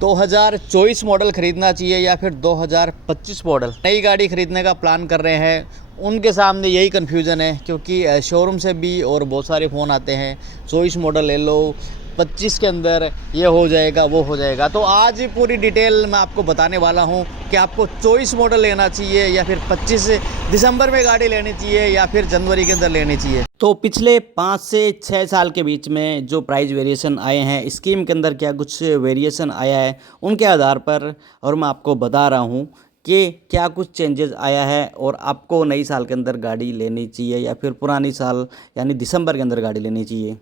2024 model ख़रीदना चाहिए या फिर 2025 मॉडल नई गाड़ी ख़रीदने का प्लान कर रहे हैं, उनके सामने यही कन्फ्यूज़न है। क्योंकि शोरूम से भी और बहुत सारे फ़ोन आते हैं, 24 मॉडल ले लो, 25 के अंदर ये हो जाएगा वो हो जाएगा। तो आज पूरी डिटेल मैं आपको बताने वाला हूँ कि आपको 24 मॉडल लेना चाहिए या फिर 25 दिसंबर में गाड़ी लेनी चाहिए या फिर जनवरी के अंदर लेनी चाहिए। तो पिछले 5 से 6 साल के बीच में जो प्राइस वेरिएशन आए हैं, स्कीम के अंदर क्या कुछ वेरिएशन आया है, उनके आधार पर और मैं आपको बता रहा हूँ कि क्या कुछ चेंजेस आया है और आपको नई साल के अंदर गाड़ी लेनी चाहिए या फिर पुरानी साल यानी दिसंबर के अंदर गाड़ी लेनी चाहिए।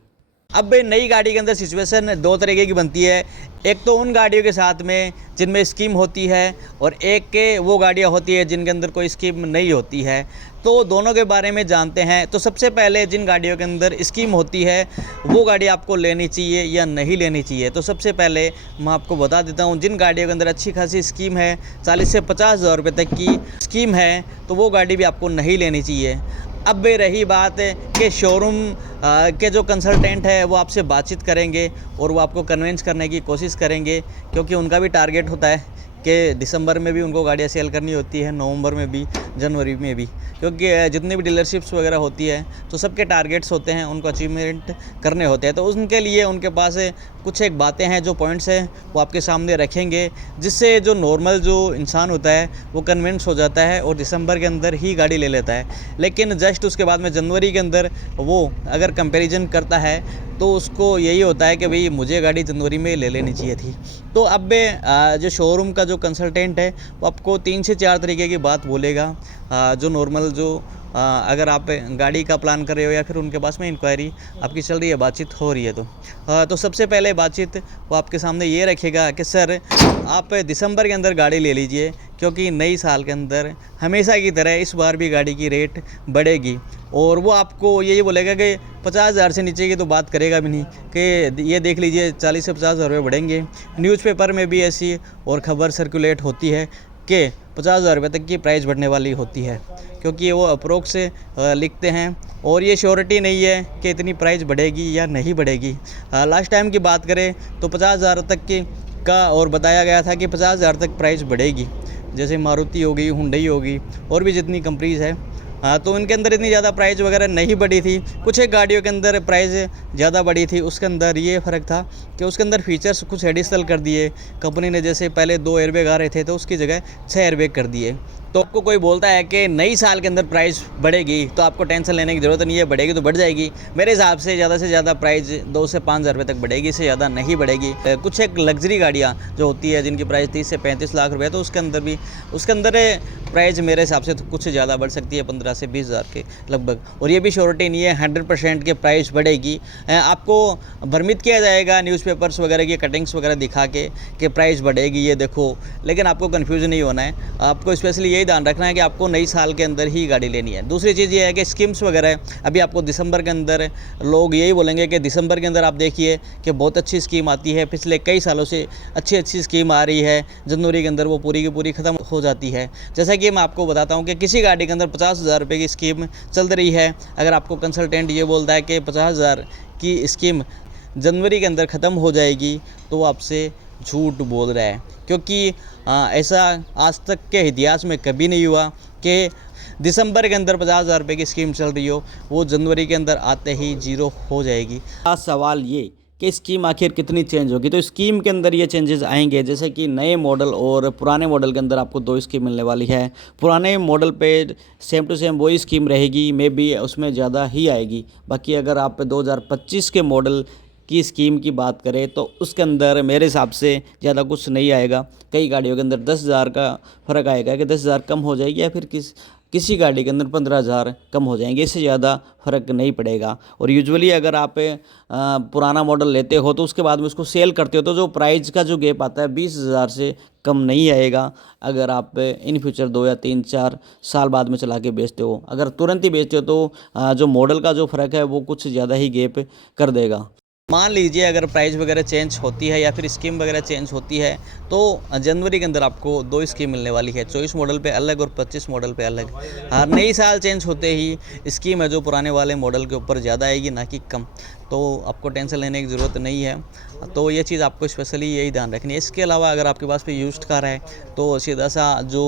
अब नई गाड़ी के अंदर सिचुएशन दो तरीके की बनती है। एक तो उन गाड़ियों के साथ में जिनमें स्कीम होती है और एक के वो गाड़ियाँ होती है जिनके अंदर कोई स्कीम नहीं होती है। तो दोनों के बारे में जानते हैं। तो सबसे पहले जिन गाड़ियों के अंदर स्कीम होती है वो गाड़ी आपको लेनी चाहिए या नहीं लेनी चाहिए। तो सबसे पहले मैं आपको बता देता हूँ, जिन गाड़ियों के अंदर अच्छी खासी स्कीम है, 40 से 50 हज़ार रुपये तक की स्कीम है, तो वो गाड़ी भी आपको नहीं लेनी चाहिए। अब रही बात कि शोरूम के जो कंसल्टेंट है वो आपसे बातचीत करेंगे और वो आपको कन्विंस करने की कोशिश करेंगे, क्योंकि उनका भी टारगेट होता है कि दिसंबर में भी उनको गाड़ियाँ सेल करनी होती है, नवंबर में भी, जनवरी में भी। क्योंकि जितनी भी डीलरशिप्स वगैरह होती है तो सबके टारगेट्स होते हैं, उनको अचीवमेंट करने होते हैं। तो उनके लिए उनके पास कुछ एक बातें हैं, जो पॉइंट्स हैं वो आपके सामने रखेंगे, जिससे जो नॉर्मल जो इंसान होता है वो कन्विंस हो जाता है और दिसंबर के अंदर ही गाड़ी ले लेता है। लेकिन जस्ट उसके बाद में जनवरी के अंदर वो अगर कंपैरिजन करता है तो उसको यही होता है कि भाई मुझे गाड़ी जनवरी में ले लेनी चाहिए थी। तो अब जो शोरूम का जो कंसल्टेंट है वो आपको 3 से 4 तरीके की बात बोलेगा। जो नॉर्मल जो अगर आप गाड़ी का प्लान कर रहे हो या फिर उनके पास में इंक्वायरी आपकी चल रही है, बातचीत हो रही है, तो सबसे पहले बातचीत वो आपके सामने ये रखेगा कि सर आप दिसंबर के अंदर गाड़ी ले लीजिए, क्योंकि नई साल के अंदर हमेशा की तरह इस बार भी गाड़ी की रेट बढ़ेगी। और वो आपको यही बोलेगा कि 50 हज़ार से नीचे की तो बात करेगा भी नहीं कि ये देख लीजिए 40 से 50 हज़ार रुपये बढ़ेंगे। न्यूज़पेपर में भी ऐसी और ख़बर सर्कुलेट होती है कि 50 हज़ार रुपये तक की प्राइस बढ़ने वाली होती है, क्योंकि वो अप्रोक्स लिखते हैं और ये श्योरिटी नहीं है कि इतनी प्राइस बढ़ेगी या नहीं बढ़ेगी। लास्ट टाइम की बात करें तो 50 हज़ार तक की का और बताया गया था कि 50 हज़ार तक प्राइस बढ़ेगी। जैसे मारुति होगी, हुंडई होगी और भी जितनी कंपनीज़ है, तो इनके अंदर इतनी ज़्यादा प्राइस वगैरह नहीं बढ़ी थी। कुछ एक गाड़ियों के अंदर प्राइस ज़्यादा बढ़ी थी। उसके अंदर ये फ़र्क था कि उसके अंदर फीचर्स कुछ एडिशनल कर दिए कंपनी ने। जैसे पहले 2 एयरबैग आ रहे थे तो उसकी जगह 6 एयरबैग कर दिए। तो आपको कोई बोलता है कि नई साल के अंदर प्राइस बढ़ेगी तो आपको टेंशन लेने की ज़रूरत नहीं है, बढ़ेगी तो बढ़ जाएगी। मेरे हिसाब से ज़्यादा प्राइस 2 से 5 हज़ार रुपये तक बढ़ेगी, इससे ज़्यादा नहीं बढ़ेगी। कुछ एक लग्जरी गाड़ियाँ जो होती है जिनकी प्राइस 30 से 35 लाख रुपये, तो उसके अंदर प्राइस मेरे हिसाब से तो कुछ ज़्यादा बढ़ सकती है, 15 से 20 हज़ार के लगभग। और ये भी श्योरिटी नहीं है 100% के प्राइस बढ़ेगी। आपको भ्रमित किया जाएगा न्यूज़पेपर्स वगैरह की कटिंग्स वगैरह दिखा के कि प्राइस बढ़ेगी, ये देखो। लेकिन आपको कन्फ्यूज़न नहीं होना है। आपको स्पेशली यही ध्यान रखना है कि आपको नई साल के अंदर ही गाड़ी लेनी है। दूसरी चीज़ ये है कि स्कीम्स वगैरह अभी आपको दिसंबर के अंदर लोग यही बोलेंगे कि दिसंबर के अंदर आप देखिए कि बहुत अच्छी स्कीम आती है। पिछले कई सालों से अच्छी स्कीम आ रही है, जनवरी के अंदर वो पूरी की पूरी ख़त्म हो जाती है। जैसा कि मैं आपको बताता हूँ कि किसी गाड़ी के अंदर 50 हज़ार रुपये की स्कीम चल रही है, अगर आपको कंसल्टेंट ये बोलता है कि 50 हज़ार की स्कीम जनवरी के अंदर ख़त्म हो जाएगी, तो वो आपसे झूठ बोल रहा है। क्योंकि ऐसा आज तक के इतिहास में कभी नहीं हुआ कि दिसंबर के अंदर 50 हज़ार रुपये की स्कीम चल रही हो, वो जनवरी के अंदर आते ही ज़ीरो हो जाएगी। सवाल ये कि स्कीम आखिर कितनी चेंज होगी। तो स्कीम के अंदर ये चेंजेस आएंगे, जैसे कि नए मॉडल और पुराने मॉडल के अंदर आपको 2 स्कीम मिलने वाली है। पुराने मॉडल पे सेम टू सेम वही स्कीम रहेगी, मे बी उसमें ज़्यादा ही आएगी। बाकी अगर आप 2025 के मॉडल की स्कीम की बात करें तो उसके अंदर मेरे हिसाब से ज़्यादा कुछ नहीं आएगा। कई गाड़ियों के अंदर 10 हज़ार का फ़र्क आएगा कि 10 हज़ार कम हो जाएगी, या फिर किसी गाड़ी के अंदर 15 हज़ार कम हो जाएंगे, इससे ज़्यादा फ़र्क नहीं पड़ेगा। और यूजुअली अगर आप पुराना मॉडल लेते हो तो उसके बाद में उसको सेल करते हो तो जो प्राइस का जो गैप आता है 20 हज़ार से कम नहीं आएगा। अगर आप इन फ्यूचर 2 या 3-4 साल बाद में चला के बेचते हो, अगर तुरंत ही बेचते हो तो जो मॉडल का जो फ़र्क है वो कुछ ज़्यादा ही गैप कर देगा। मान लीजिए अगर प्राइस वगैरह चेंज होती है या फिर स्कीम वगैरह चेंज होती है तो जनवरी के अंदर आपको 2 स्कीम मिलने वाली है, 24 मॉडल पे अलग और 25 मॉडल पे अलग। हर नई साल चेंज होते ही स्कीम है जो पुराने वाले मॉडल के ऊपर ज़्यादा आएगी, ना कि कम। तो आपको टेंशन लेने की ज़रूरत नहीं है। तो ये चीज़ आपको स्पेशली यही ध्यान रखनी है। इसके अलावा अगर आपके पास पे यूज्ड कार है तो सीधा सा जो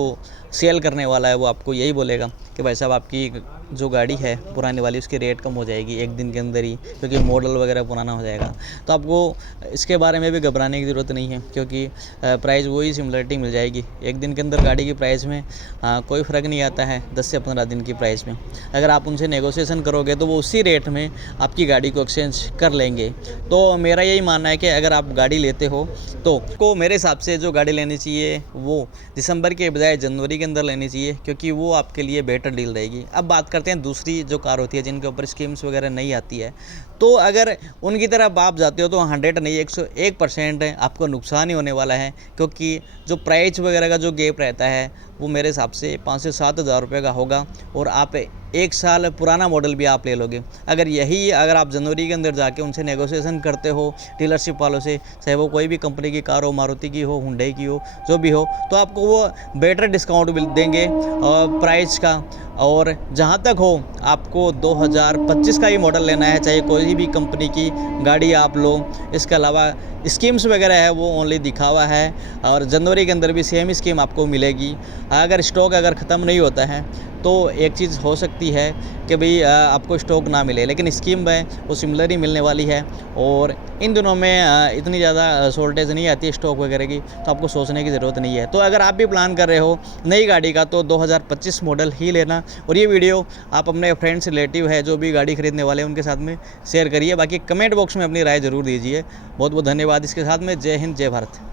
सेल करने वाला है वो आपको यही बोलेगा कि भाई साहब आपकी जो गाड़ी है पुरानी वाली उसकी रेट कम हो जाएगी एक दिन के अंदर ही, क्योंकि मॉडल वगैरह पुराना हो जाएगा। तो आपको इसके बारे में भी घबराने की ज़रूरत नहीं है, क्योंकि प्राइस वही सिमिलरिटी मिल जाएगी। एक दिन के अंदर गाड़ी की प्राइस में कोई फ़र्क नहीं आता है 10 से 15 दिन की प्राइस में। अगर आप उनसे नेगोशिएशन करोगे तो वो उसी रेट में आपकी गाड़ी को एक्सचेंज कर लेंगे। तो मेरा यही मानना है कि अगर आप गाड़ी लेते हो तो को मेरे हिसाब से जो गाड़ी लेनी चाहिए वो दिसंबर के बजाय जनवरी के अंदर लेनी चाहिए, क्योंकि वो आपके लिए बेटर डील रहेगी। अब बात करते हैं दूसरी जो कार होती है जिनके ऊपर स्कीम्स वगैरह नहीं आती है, तो अगर उनकी तरफ आप जाते हो तो 100 नहीं 101% आपको नुकसान ही होने वाला है, क्योंकि जो प्राइस वगैरह का जो गैप रहता है वो मेरे हिसाब से 5 से 7 हज़ार रुपये का होगा, और आप 1 साल पुराना मॉडल भी आप ले लोगे। अगर आप जनवरी के अंदर जाके उनसे नेगोशिएशन करते हो डीलरशिप वालों से, चाहे वो कोई भी कंपनी की कार हो, मारुति की हो, हुंडई की हो, जो भी हो, तो आपको वो बेटर डिस्काउंट भी देंगे प्राइस का। और जहाँ तक हो आपको 2025 का ही मॉडल लेना है, चाहे कोई भी कंपनी की गाड़ी आप लो। इसके अलावा स्कीम्स वगैरह है वो ओनली दिखावा है, और जनवरी के अंदर भी सेम स्कीम आपको मिलेगी। अगर स्टॉक अगर ख़त्म नहीं होता है तो एक चीज़ हो सकती है कि भाई आपको स्टॉक ना मिले, लेकिन स्कीम है वो सिमिलर ही मिलने वाली है। और इन दिनों में इतनी ज़्यादा शॉर्टेज नहीं आती है स्टॉक वगैरह की, तो आपको सोचने की ज़रूरत नहीं है। तो अगर आप भी प्लान कर रहे हो नई गाड़ी का तो 2025 मॉडल ही लेना। और ये वीडियो आप अपने फ्रेंड्स रिलेटिव है जो भी गाड़ी खरीदने वाले हैं उनके साथ में शेयर करिए। बाकी कमेंट बॉक्स में अपनी राय ज़रूर दीजिए। बहुत बहुत धन्यवाद। इसके साथ में जय हिंद, जय भारत।